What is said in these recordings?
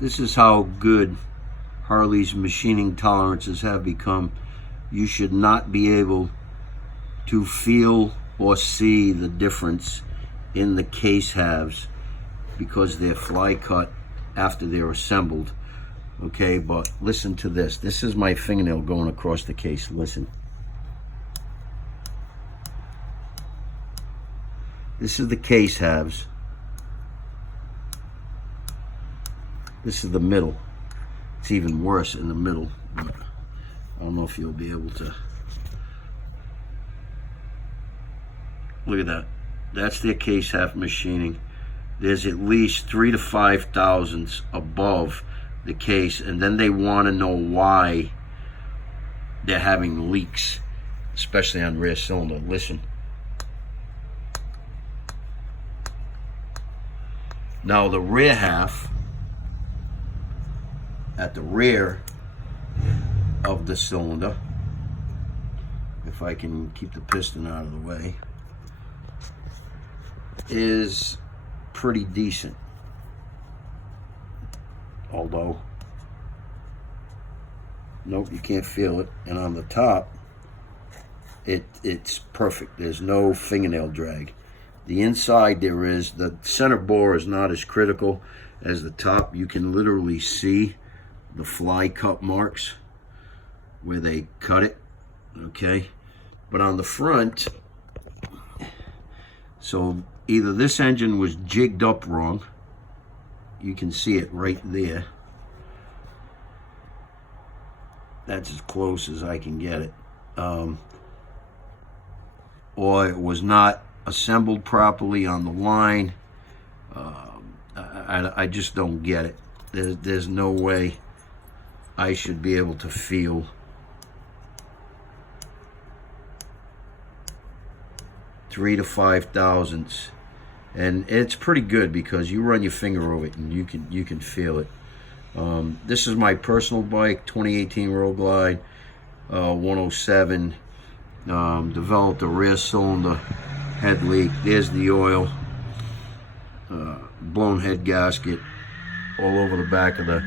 This is how good Harley's machining tolerances have become. You should not be able to feel or see the difference in the case halves because they're fly cut after they're assembled. Okay, but listen to this. This is my fingernail going across the case. Listen. This is the case halves. This is the middle. It's even worse in the middle. I don't know if you'll be able to. Look at that. That's their case half machining. There's at least 3 to 5 thousandths above the case, and then they want to know why they're having leaks, especially on rear cylinder. Listen. Now the rear half, at the rear of the cylinder, if I can keep the piston out of the way, is pretty decent. Although, nope, you can't feel it. And on the top, it's perfect. There's no fingernail drag. The inside there is, the center bore is not as critical as the top. You can literally see the fly cut marks where they cut it, okay? But on the front, so either this engine was jigged up wrong, you can see it right there. That's as close as I can get it. Or it was not assembled properly on the line. I just don't get it. There's no way I should be able to feel three to 5 thousandths, and it's pretty good because you run your finger over it and you can feel it. This is my personal bike, 2018 Road Glide 107. Developed a rear cylinder head leak. There's the oil, blown head gasket all over the back of the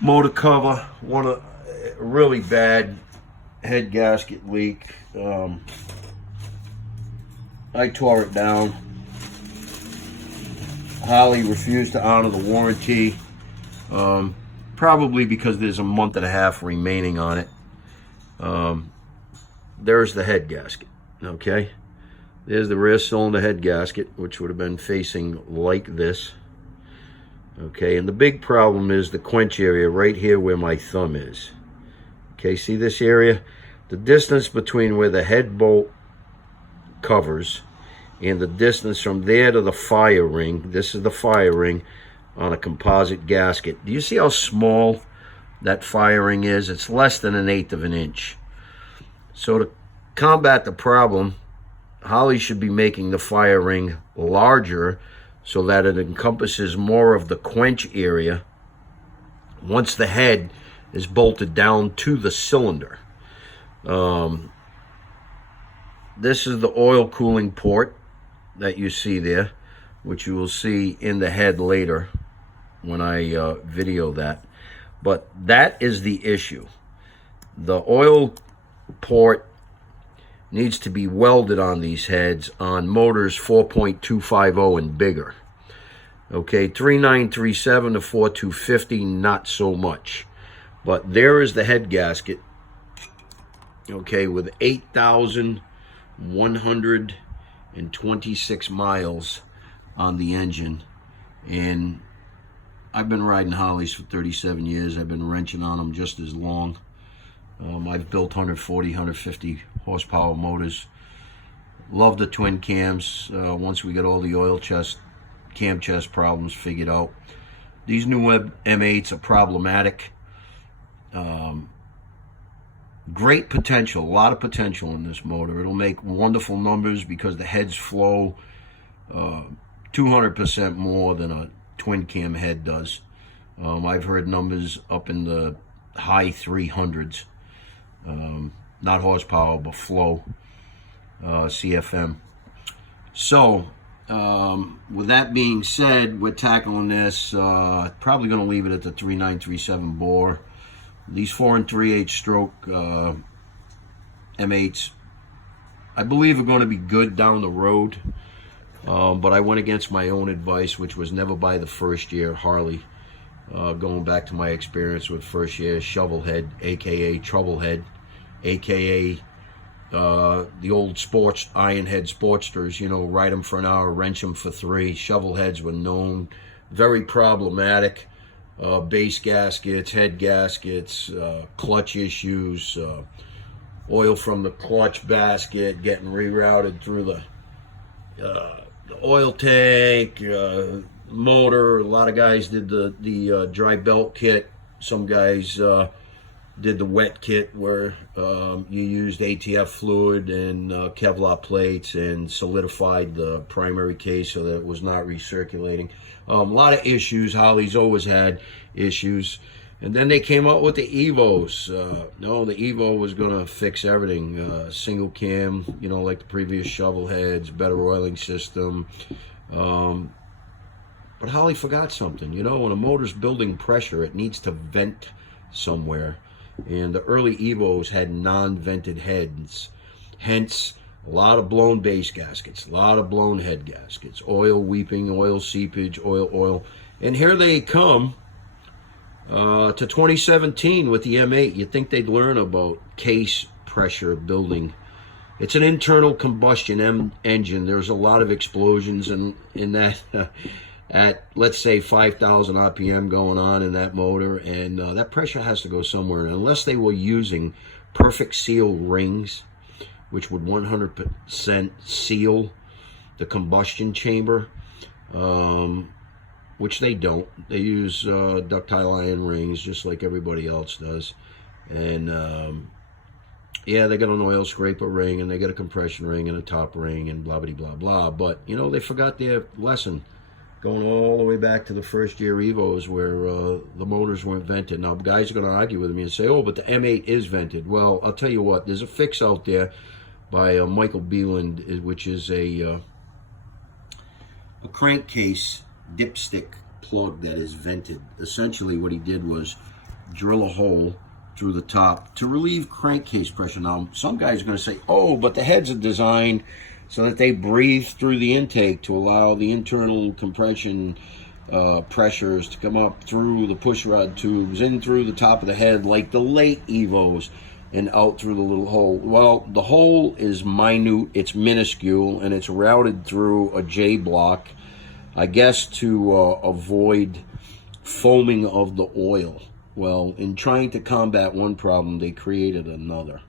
motor cover. A really bad head gasket leak. I tore it down. Harley refused to honor the warranty, probably because there's a month and a half remaining on it. There's the head gasket, okay? There's the rear cylinder head gasket, which would have been facing like this. Okay, and the big problem is the quench area right here where my thumb is. Okay, see this area? The distance between where the head bolt covers and the distance from there to the fire ring, this is the fire ring on a composite gasket. Do you see how small that fire ring is? It's less than 1/8 of an inch. So to combat the problem, Harley should be making the fire ring larger so that it encompasses more of the quench area once the head is bolted down to the cylinder. This is the oil cooling port that you see there, which you will see in the head later when I video that. But that is the issue. The oil port needs to be welded on these heads on motors 4.250 and bigger. Okay, 3937 to 4250, not so much. But there is the head gasket, okay, with 8,126 miles on the engine. And I've been riding Harleys for 37 years. I've been wrenching on them just as long. I've built 140, 150 horsepower motors. Love the twin cams. Once we got all the oil chest, cam chest problems figured out. These new M8s are problematic. Great potential, a lot of potential in this motor. It'll make wonderful numbers because the heads flow 200% more than a twin cam head does. I've heard numbers up in the high 300s. Not horsepower, but flow, CFM. So with that being said, we're tackling this. Probably going to leave it at the 3937 bore. These 4 3/8 stroke M8s, I believe, are going to be good down the road. But I went against my own advice, which was never buy the first year Harley. Going back to my experience with first year Shovelhead, aka Troublehead, aka the old sports Ironhead Sportsters, you know, ride them for an hour, wrench them for 3. Shovelheads were known, very problematic. Base gaskets, head gaskets, clutch issues, oil from the clutch basket getting rerouted through the oil tank, motor. A lot of guys did the dry belt kit. Some guys did the wet kit, where you used ATF fluid and Kevlar plates and solidified the primary case so that it was not recirculating. A lot of issues. Harley's always had issues. And then they came up with the Evos. No, the Evo was going to fix everything. Single cam, you know, like the previous Shovelheads, better oiling system. But Harley forgot something. You know, when a motor's building pressure, it needs to vent somewhere. And the early Evos had non-vented heads. Hence, a lot of blown base gaskets, a lot of blown head gaskets, oil weeping, oil seepage, oil. And here they come to 2017 with the M8. You'd think they'd learn about case pressure building. It's an internal combustion engine. There's a lot of explosions in that at, let's say, 5,000 RPM going on in that motor, and that pressure has to go somewhere. And unless they were using perfect seal rings, which would 100% seal the combustion chamber, which they don't. They use ductile iron rings just like everybody else does. And yeah, they got an oil scraper ring, and they got a compression ring and a top ring and blah, blah, blah, blah. But, you know, they forgot their lesson, going all the way back to the first year Evos, where the motors weren't vented. Now, guys are going to argue with me and say, oh, but the M8 is vented. Well, I'll tell you what, there's a fix out there by Michael Beeland, which is a crankcase dipstick plug that is vented. Essentially what he did was drill a hole through the top to relieve crankcase pressure. Now, some guys are going to say, oh, but the heads are designed so that they breathe through the intake to allow the internal compression pressures to come up through the pushrod tubes, in through the top of the head, like the late Evos, and out through the little hole. Well, the hole is minute, it's minuscule, and it's routed through a J block, I guess to avoid foaming of the oil. Well, in trying to combat one problem, they created another.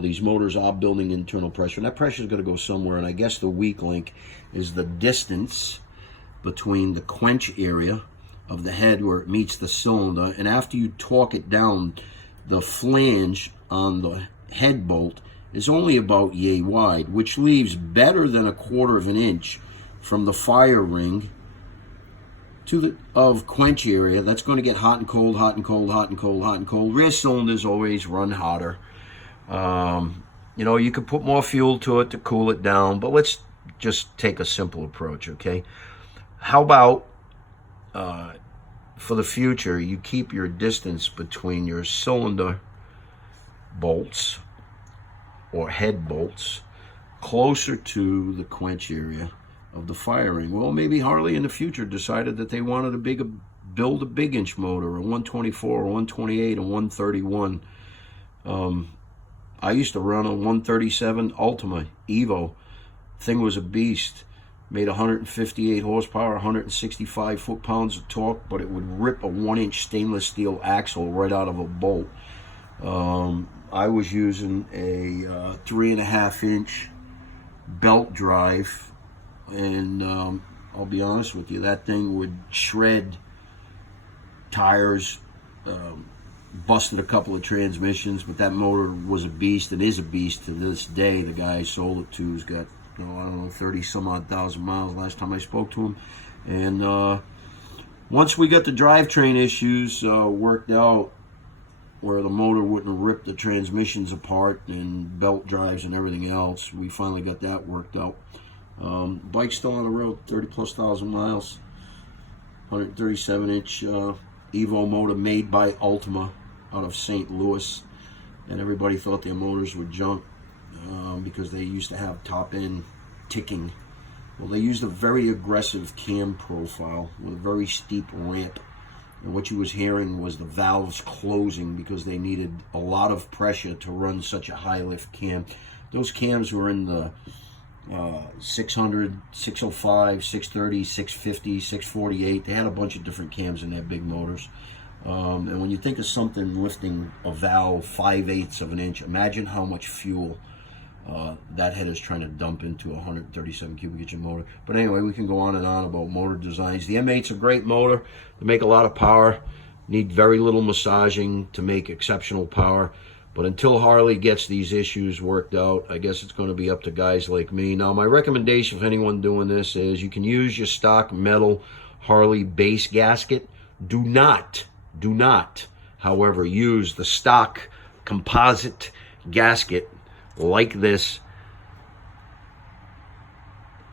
These motors are building internal pressure, and that pressure is going to go somewhere, and I guess the weak link is the distance between the quench area of the head where it meets the cylinder, and after you torque it down, the flange on the head bolt is only about yay wide, which leaves better than 1/4 of an inch from the fire ring to the quench area. That's going to get hot and cold, hot and cold, hot and cold, hot and cold. Rear cylinders always run hotter. You know, you could put more fuel to it to cool it down, but let's just take a simple approach, okay? How about for the future, you keep your distance between your cylinder bolts or head bolts closer to the quench area of the firing. Well, maybe Harley in the future decided that they wanted to build a big inch motor, a 124, a 128, a 131. I used to run a 137 Ultima Evo. Thing was a beast. Made 158 horsepower, 165 foot-pounds of torque, but it would rip a 1-inch stainless steel axle right out of a bolt. I was using a 3.5-inch belt drive, and I'll be honest with you, that thing would shred tires, busted a couple of transmissions, but that motor was a beast and is a beast to this day. The guy I sold it to's got, I don't know, 30 some odd thousand miles last time I spoke to him. And once we got the drivetrain issues worked out, where the motor wouldn't rip the transmissions apart and belt drives and everything else, we finally got that worked out. Bike's still on the road, 30,000+ miles, 137-inch Evo motor made by Ultima out of St. Louis, and everybody thought their motors were junk because they used to have top-end ticking. Well, they used a very aggressive cam profile with a very steep ramp, and what you was hearing was the valves closing because they needed a lot of pressure to run such a high lift cam. Those cams were in the 600, 605, 630, 650, 648. They had a bunch of different cams in their big motors. And when you think of something lifting a valve 5/8 of an inch, imagine how much fuel that head is trying to dump into a 137 cubic inch motor. But anyway, we can go on and on about motor designs. The M8's a great motor. They make a lot of power. Need very little massaging to make exceptional power. But until Harley gets these issues worked out, I guess it's going to be up to guys like me. Now, my recommendation for anyone doing this is you can use your stock metal Harley base gasket. Do not, however, use the stock composite gasket like this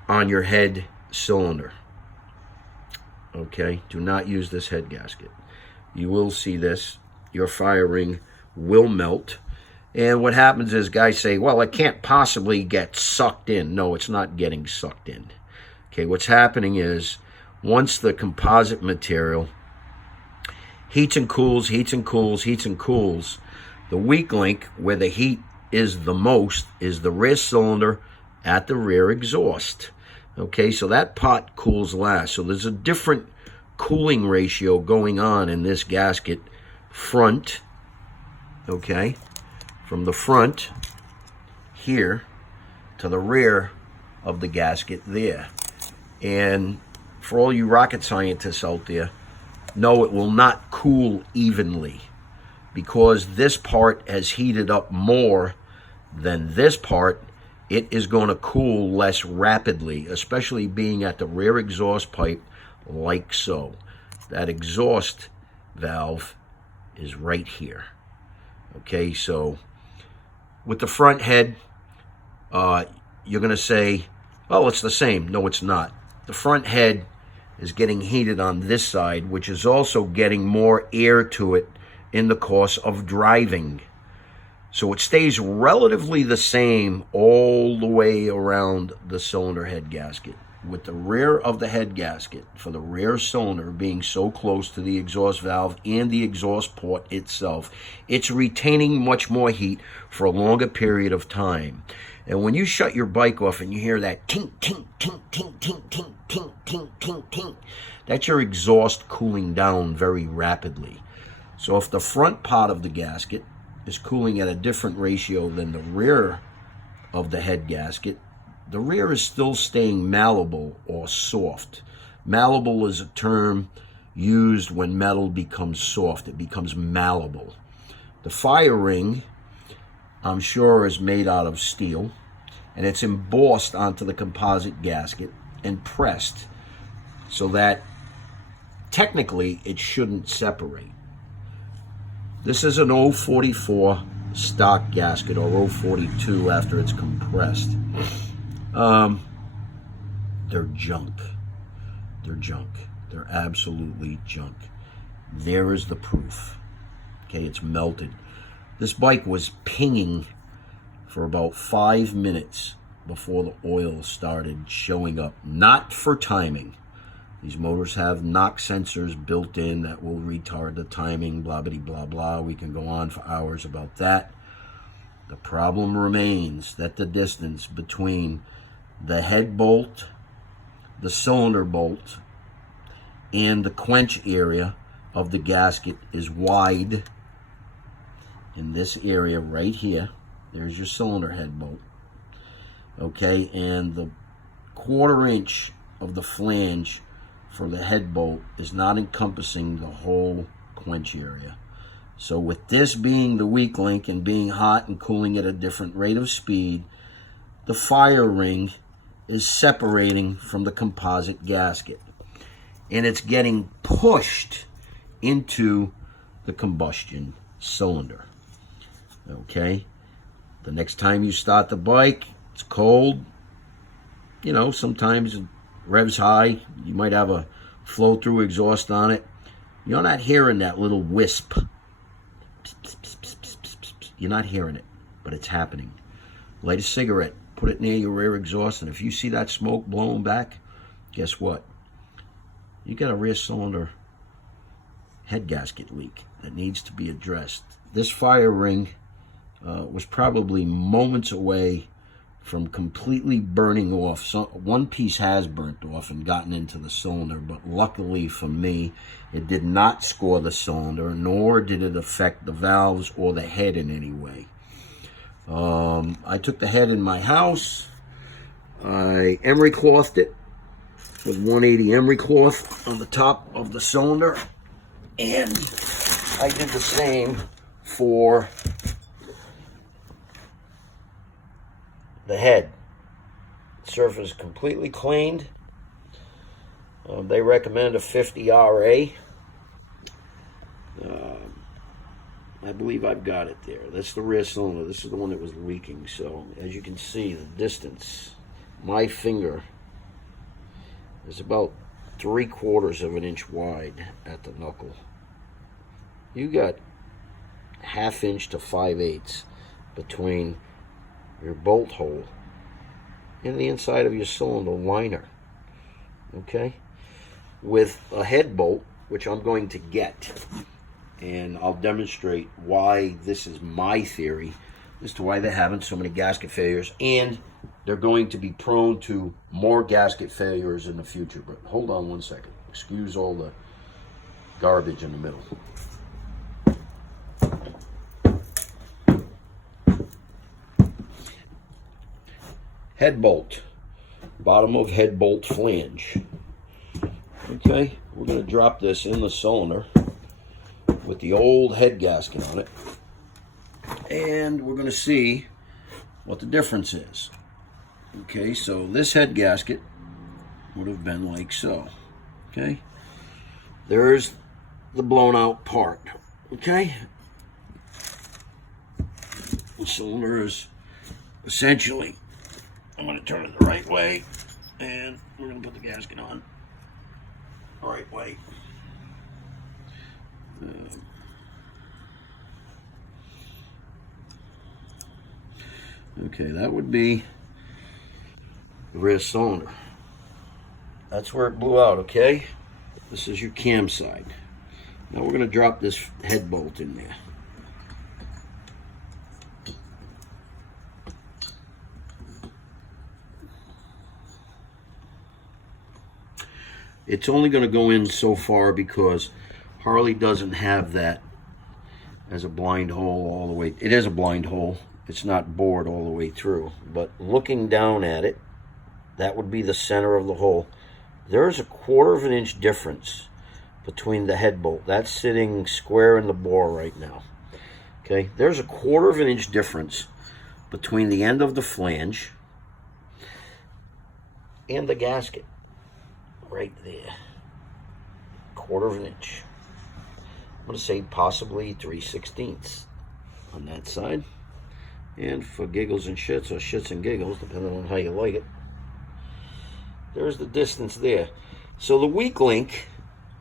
on your head cylinder. Okay, do not use this head gasket. You will see this. Your fire ring will melt. And what happens is guys say, well, it can't possibly get sucked in. No, it's not getting sucked in. Okay, what's happening is once the composite material heats and cools, heats and cools, heats and cools, the weak link where the heat is the most is the rear cylinder at the rear exhaust. Okay, so that pot cools last. So there's a different cooling ratio going on in this gasket front, okay, from the front here to the rear of the gasket there. And for all you rocket scientists out there, no, it will not cool evenly because this part has heated up more than this part. It is going to cool less rapidly, especially being at the rear exhaust pipe like so. That exhaust valve is right here. Okay, so with the front head, you're going to say, oh, it's the same. No, it's not. The front head is getting heated on this side, which is also getting more air to it in the course of driving. So it stays relatively the same all the way around the cylinder head gasket, with the rear of the head gasket for the rear cylinder being so close to the exhaust valve and the exhaust port itself. It's retaining much more heat for a longer period of time. And when you shut your bike off and you hear that tink, tink, tink, tink, tink, tink, tink, tink, tink, tink, that's your exhaust cooling down very rapidly. So if the front part of the gasket is cooling at a different ratio than the rear of the head gasket, the rear is still staying malleable or soft. Malleable is a term used when metal becomes soft. It becomes malleable. The fire ring, I'm sure, is made out of steel, and it's embossed onto the composite gasket and pressed so that technically it shouldn't separate. This is an 044 stock gasket, or 042 after it's compressed. They're junk. They're junk. They're absolutely junk. There is the proof. Okay, it's melted. This bike was pinging for about 5 minutes before the oil started showing up. Not for timing. These motors have knock sensors built in that will retard the timing, blah, blah, blah, blah. We can go on for hours about that. The problem remains that the distance between the head bolt, the cylinder bolt, and the quench area of the gasket is wide in this area right here. There's your cylinder head bolt. Okay, and the 1/4 inch of the flange for the head bolt is not encompassing the whole quench area. So with this being the weak link and being hot and cooling at a different rate of speed, the fire ring is separating from the composite gasket, and it's getting pushed into the combustion cylinder. Okay, the next time you start the bike, it's cold, you know, sometimes it revs high. You might have a flow-through exhaust on it. You're not hearing that little wisp. You're not hearing it, but it's happening. Light a cigarette, put it near your rear exhaust, and if you see that smoke blowing back, guess what? You got a rear cylinder head gasket leak that needs to be addressed. This fire ring was probably moments away from completely burning off. So one piece has burnt off and gotten into the cylinder, but luckily for me, it did not score the cylinder, nor did it affect the valves or the head in any way. I took the head in my house. I emery clothed it with 180 emery cloth on the top of the cylinder, and I did the same for the head. Surface completely cleaned. They recommend a 50 RA. I believe I've got it there. That's the rear cylinder. This is the one that was leaking. So as you can see, the distance, my finger is about 3/4 of an inch wide at the knuckle. You got 1/2 inch to 5/8 between your bolt hole and the inside of your cylinder liner. Okay? With a head bolt, which I'm going to get, and I'll demonstrate why this is my theory as to why they're having so many gasket failures, and they're going to be prone to more gasket failures in the future. But hold on one second. Excuse all the garbage in the middle. Head bolt, bottom of head bolt flange. Okay, we're going to drop this in the cylinder with the old head gasket on it, and we're going to see what the difference is. Okay, so this head gasket would have been like so. Okay, there's the blown out part. Okay, the cylinder is essentially, I'm going to turn it the right way, and we're going to put the gasket on the right way. Okay, that would be the rear cylinder. That's where it blew out, okay? This is your cam side. Now we're going to drop this head bolt in there. It's only going to go in so far because Harley doesn't have that as a blind hole all the way. It is a blind hole. It's not bored all the way through. But looking down at it, that would be the center of the hole. There's a 1/4 of an inch difference between the head bolt. That's sitting square in the bore right now. Okay, there's a 1/4 of an inch difference between the end of the flange and the gasket. Right there, 1/4 of an inch. I'm going to say possibly 3/16 on that side. And for giggles and shits, or shits and giggles, depending on how you like it, there's the distance there. So the weak link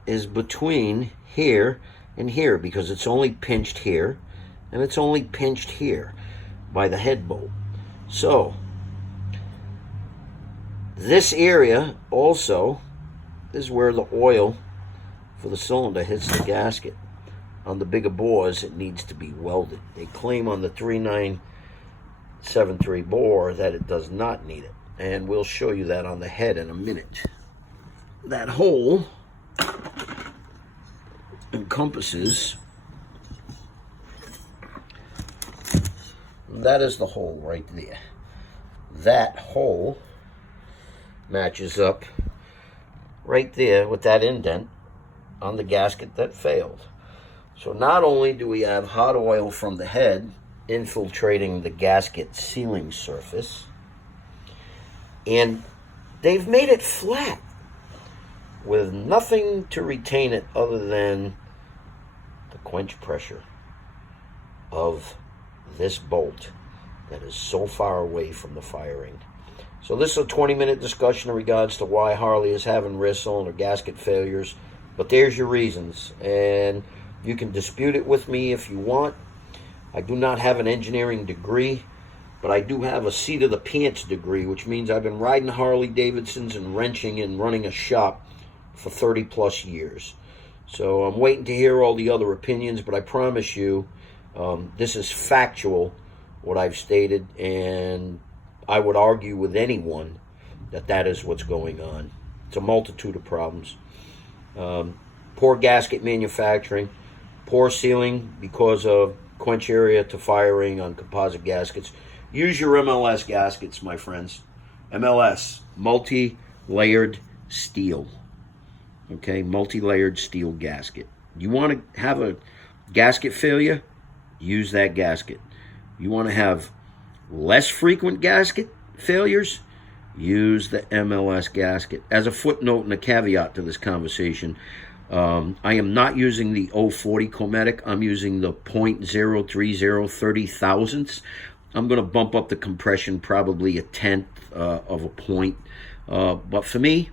is between here and here, because it's only pinched here and it's only pinched here by the head bolt. So this area also is where the oil for the cylinder hits the gasket. On the bigger bores, it needs to be welded. They claim on the 3973 bore that it does not need it, and we'll show you that on the head in a minute. That hole encompasses, that is the hole right there. That hole matches up right there with that indent on the gasket that failed. So not only do we have hot oil from the head infiltrating the gasket sealing surface, and they've made it flat with nothing to retain it other than the quench pressure of this bolt that is so far away from the firing. So this is a 20-minute discussion in regards to why Harley is having rear cylinder gasket failures. But there's your reasons, and you can dispute it with me if you want. I do not have an engineering degree, but I do have a seat-of-the-pants degree, which means I've been riding Harley Davidsons and wrenching and running a shop for 30-plus years. So I'm waiting to hear all the other opinions, but I promise you this is factual, what I've stated, and I would argue with anyone that that is what's going on. It's a multitude of problems. Poor gasket manufacturing, poor sealing because of quench area to firing on composite gaskets. Use your MLS gaskets, my friends. MLS, multi-layered steel. Okay, multi-layered steel gasket. You want to have a gasket failure? Use that gasket. You want to have less frequent gasket failures? Use the MLS gasket. As a footnote and a caveat to this conversation, I am not using the 040 Cometic. I'm using the .030 30,000ths. I'm going to bump up the compression probably a tenth of a point. But for me,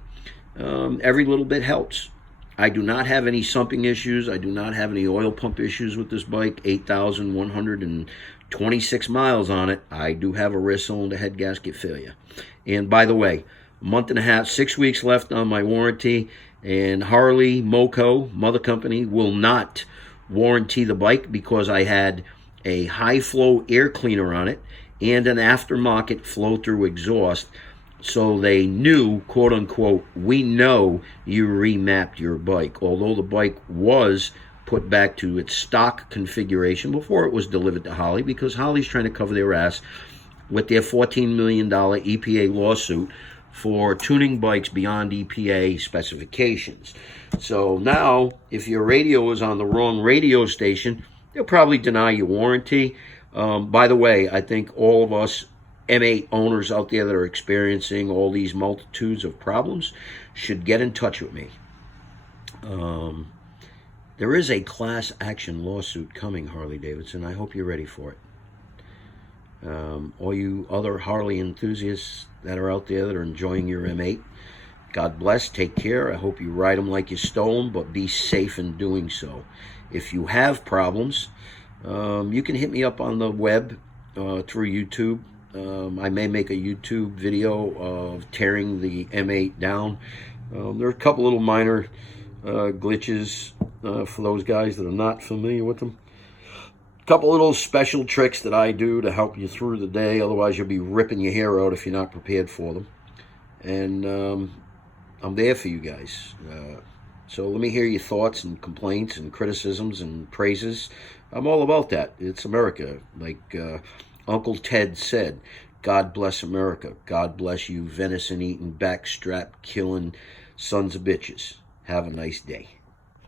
every little bit helps. I do not have any sumping issues. I do not have any oil pump issues with this bike. 8,126 miles on it. I do have a rear cylinder head gasket failure. And by the way, a month and a half, 6 weeks left on my warranty. And Harley Moco, mother company, will not warranty the bike because I had a high flow air cleaner on it and an aftermarket flow through exhaust. So they knew, quote unquote, we know you remapped your bike. Although the bike was put back to its stock configuration before it was delivered to Harley, because Harley's trying to cover their ass with their $14 million EPA lawsuit for tuning bikes beyond EPA specifications. So now, if your radio is on the wrong radio station, they'll probably deny your warranty. By the way, I think all of us M8 owners out there that are experiencing all these multitudes of problems should get in touch with me. There is a class action lawsuit coming, Harley Davidson. I hope you're ready for it. All you other Harley enthusiasts that are out there that are enjoying your M8, God bless, take care. I hope you ride them like you stole them, but be safe in doing so. If you have problems, you can hit me up on the web through YouTube. I may make a YouTube video of tearing the M8 down. There are a couple little minor glitches for those guys that are not familiar with them. Couple little special tricks that I do to help you through the day. Otherwise, you'll be ripping your hair out if you're not prepared for them. And I'm there for you guys. So let me hear your thoughts and complaints and criticisms and praises. I'm all about that. It's America. Like Uncle Ted said, God bless America. God bless you venison-eating, backstrap-killing sons of bitches. Have a nice day.